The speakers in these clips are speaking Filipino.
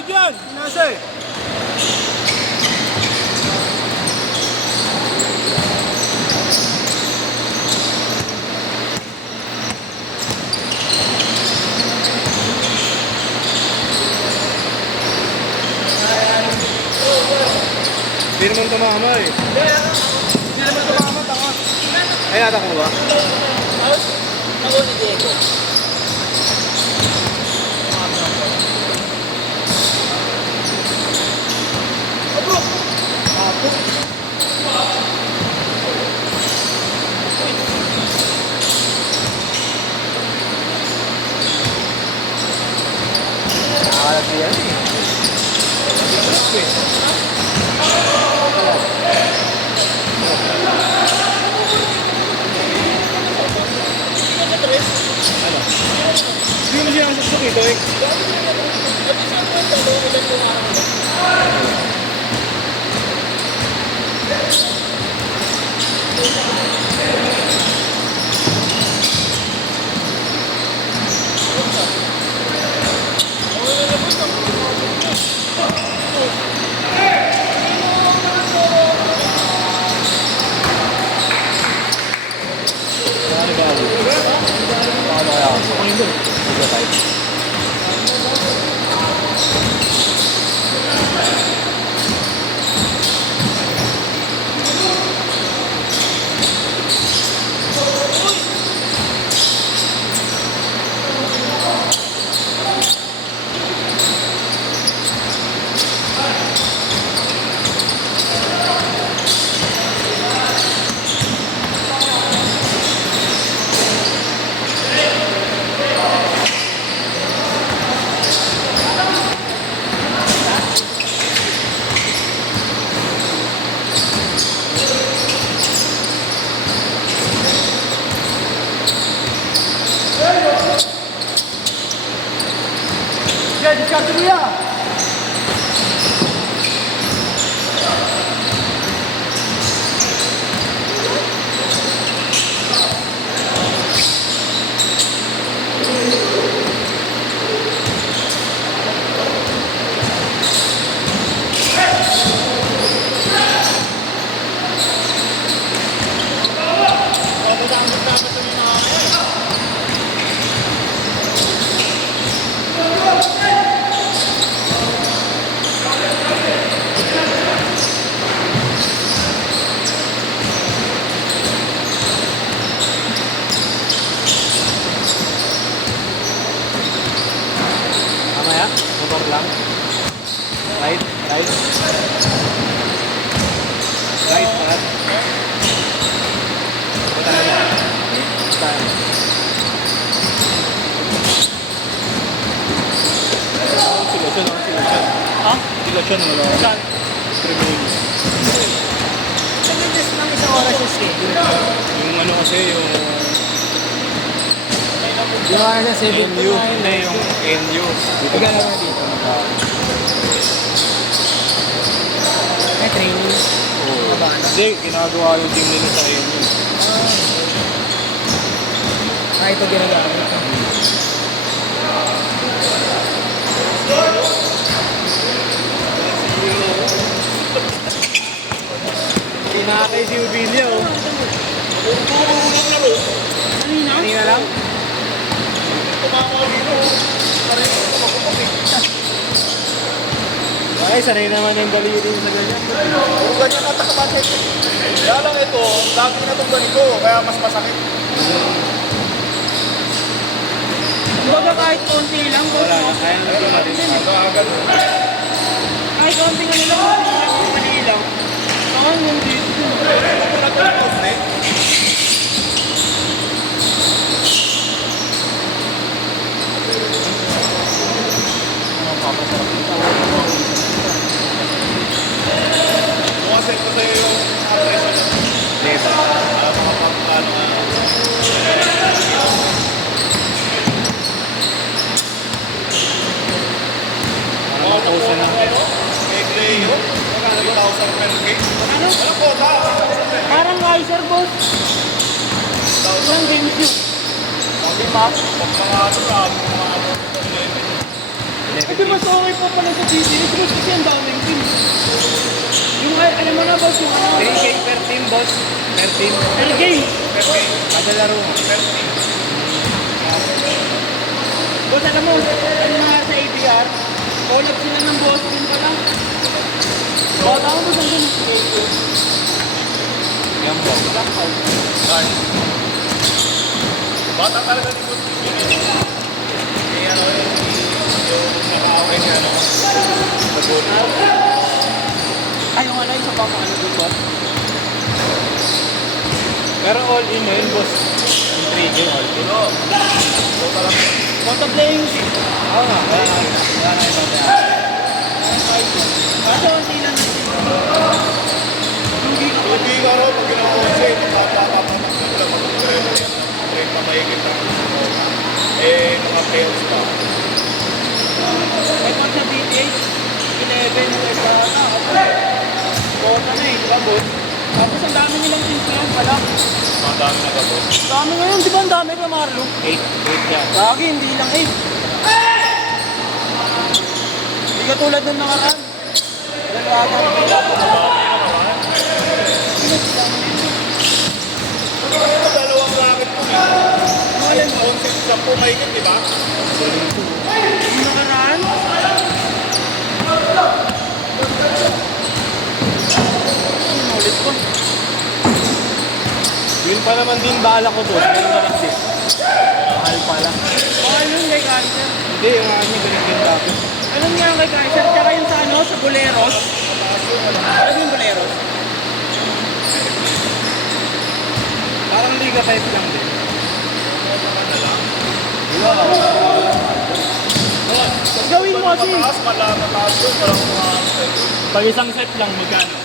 Bakit yan? Nasa eh. Hindi naman tumama eh. Hindi naman tumama, tanga. Ay, natak mo ba? Ako ni Diego. Apo! Apo! Nakakalap yan eh. Hindi mo siya ang susuk ito eh. Diskarte mo yan! Mamaya, motor lang. Right, right. Right, right. Punta na yan. Punta. Silasyon, no? Silasyon. Ha? Silasyon, no? Saan? Criminal. Sabi just ng isang oras yung schedule. Yung ano kasi, yung Yung oras na 7 to 9. NU, hindi yung NU. Ika naman dito. May training. Oo. Hindi, ginagawa yung team nila sa NU. Ito ginagamit. Pinakay si Ubilio. Kanina lang? Ay, sanay naman yung daliri sa ganyan. Kung ganyan natakapasok. Kaya lang ito, lagi na itong ganito, kaya mas masakit. Baga kahit konti lang. Wala na, kaya na ito natin. Agad. Kahit konti nga nila, mali lang. Baka yung dito. Bukasin ko sa'yo yung presyo na. Diba? Mga pagkano nga. Mga posa natin. May Cleo, 3,000 per game. Ano? Walang quota. Parang Kaiser, boss. Walang games yun. Sabi pa, pag mga ano, sabi mga ano, Kasi mas okay po pala sa business, boss, kasi ang daming team. Yung, alam mo na, boss, yung ano, 3K per team, boss. Per team. per game. Per game. Kada laro. Per team. Boss, alam mo, ano mga sa ABR, collab sila ng boss din pala. Bata ko boss, ang ganun. Yan po. Guys. Bata talaga ni Boss Jimmy. Kaya ano yung nakawin niya, ano? Ay, yung ano, isa pa mga ano dun, boss. Pero all in na yun, boss. Yung 3K all in. Ano? Total lang. Konta playing team. Oo nga. Wala na iba niya. Kaso, ang sila na team. Lugi ka pa. Hindi ka rin, pag ginawa ko siya, papapapatak ko lang, mag-trailer yan. Train pa mahigit ang mga players pa. May konta D8, 11, sa Kota na eh, di ba, boss? Tapos ang dami nilang teams ngayon pala. Ang dami na ka, Boss. Ang dami ngayon, di ba ang dami ka, Marlo? 8 yan. Lagi, hindi lang 8. Hindi ka tulad ng nakaraan. Dalawa ka. Dalawang racket po. Alin, concept sa po mahigit, di ba? Yung nakaraan? Ulit ko. Yun pa naman din bala ko doon. Yun na lang din. Mahal pala. Mahal yun kay Kaiser. Hindi, yung mga niya ganun din dati. Anong nga kay Kaiser? Tsaka yung sa ano, sa Boleros. Ano yung Boleros? Parang Liga 5 lang din. Gawin mo kasi. Mataas, mataas yun. Walang mga... Pag isang set lang, magkano?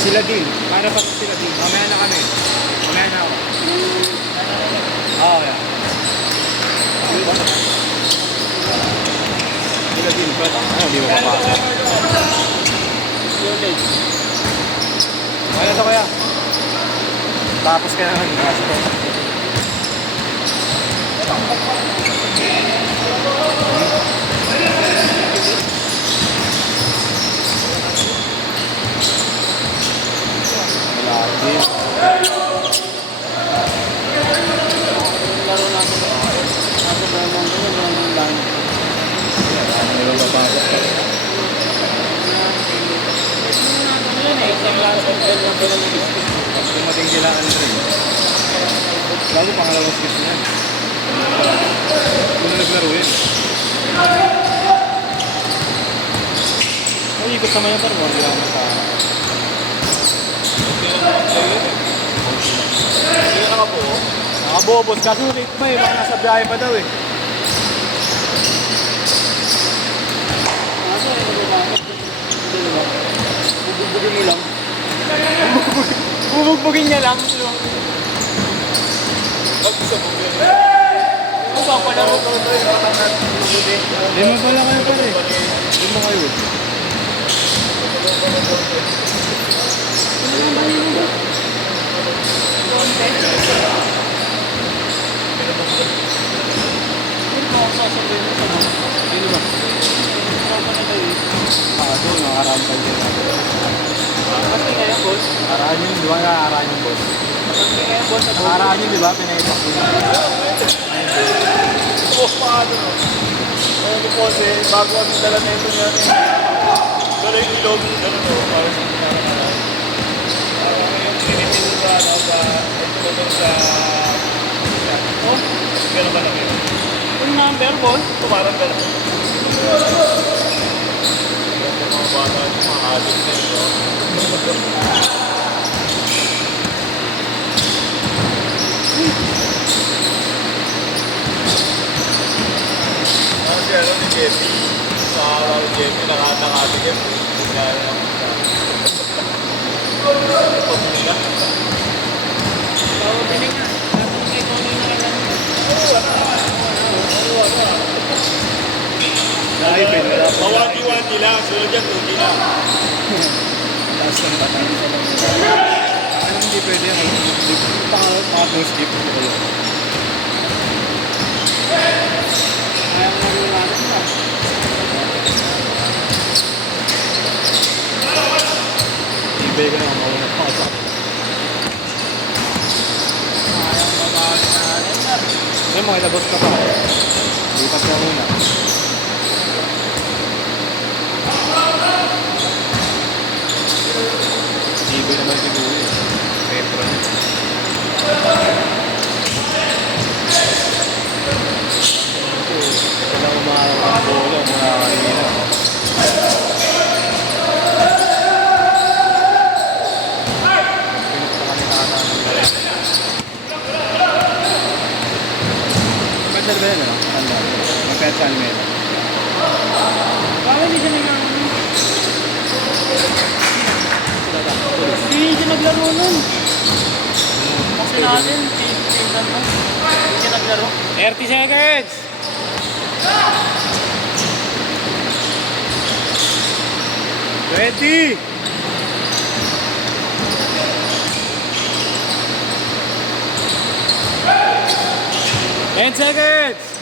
Sila din. Para pa sila din. Mamaya na kami. Mamaya na ako. Oo, yeah. Sila din. Ba't ano, di mo papasok? Kaya to kaya? Tapos ka naman. Lagi. Laro natin. Kaso ba naman ganyan, wala nang line. Ano ba papasok? Isang last of them lang pala yung skip. Pag dumating sila Andre. Lalo pangalawang skip niya. Kung naglaro yun. Ay, ikot naman yung parang wala naman sa... Hindi na ka po. Nakabobos, kaso late pa eh. Baka nasa biyahe pa daw eh. Kaso, ano ba natin? Hindi naman. Bubugbugin mo lang. Bubugbugin niya lang. Pag gusto mo yun. Ano ba palaro to? Lima pala kayo pala eh. Lima kayo. Ano naman ba yun? Ano ba sasabihin mo sa mga? Sino ba? Tropa na kayo. Doon, nakaraan pa din. Kasi ngayon, boss. Nakaraan yun, di ba nakaraan yung boss? Kasi ngayon, boss. Nakaraan yun, di ba? Pinaipak ko yun. Oo, paano no? Ano po kasi, bago kami dala na ito niya. Pero yung ilog, ano no, para sa mga naman. Parang yung pinipin sa, ano, sa, ito ba doon sa... Oh, Gano'n ba lang yun? yung number, boss. Ito parang gano'n. Yung mga bata, yung mga addict na ito. Ano siya, ano ni Jesse? Sa Nakakawa ko Jeffy, nakakatigil. Hindi kaya naman siya. Pagmula. Opening nga. Tapos may kono na lang. Dahil pinala. Mawati-wati lang. Sunod yan, tuti lang. Taas ng batang. Anong hindi pwede yan? Pangatong skip. Kaya mo nalulanan ba? Ibay ko na mauna pa ako. Sayang babawi natin na. Ngayon makilabas ka pa. Lipat ka muna. Ibay naman siguro eh. Petro niya. Wala umaharap ang bola, makakahirap. Magpensal ba yan, ano? Tanda. Magpensal mo yan. Bakit hindi siya Hindi siya naglaro nun. Kasi natin, pinsan mo. Hindi siya naglaro. 30 seconds! Ready! 10 seconds!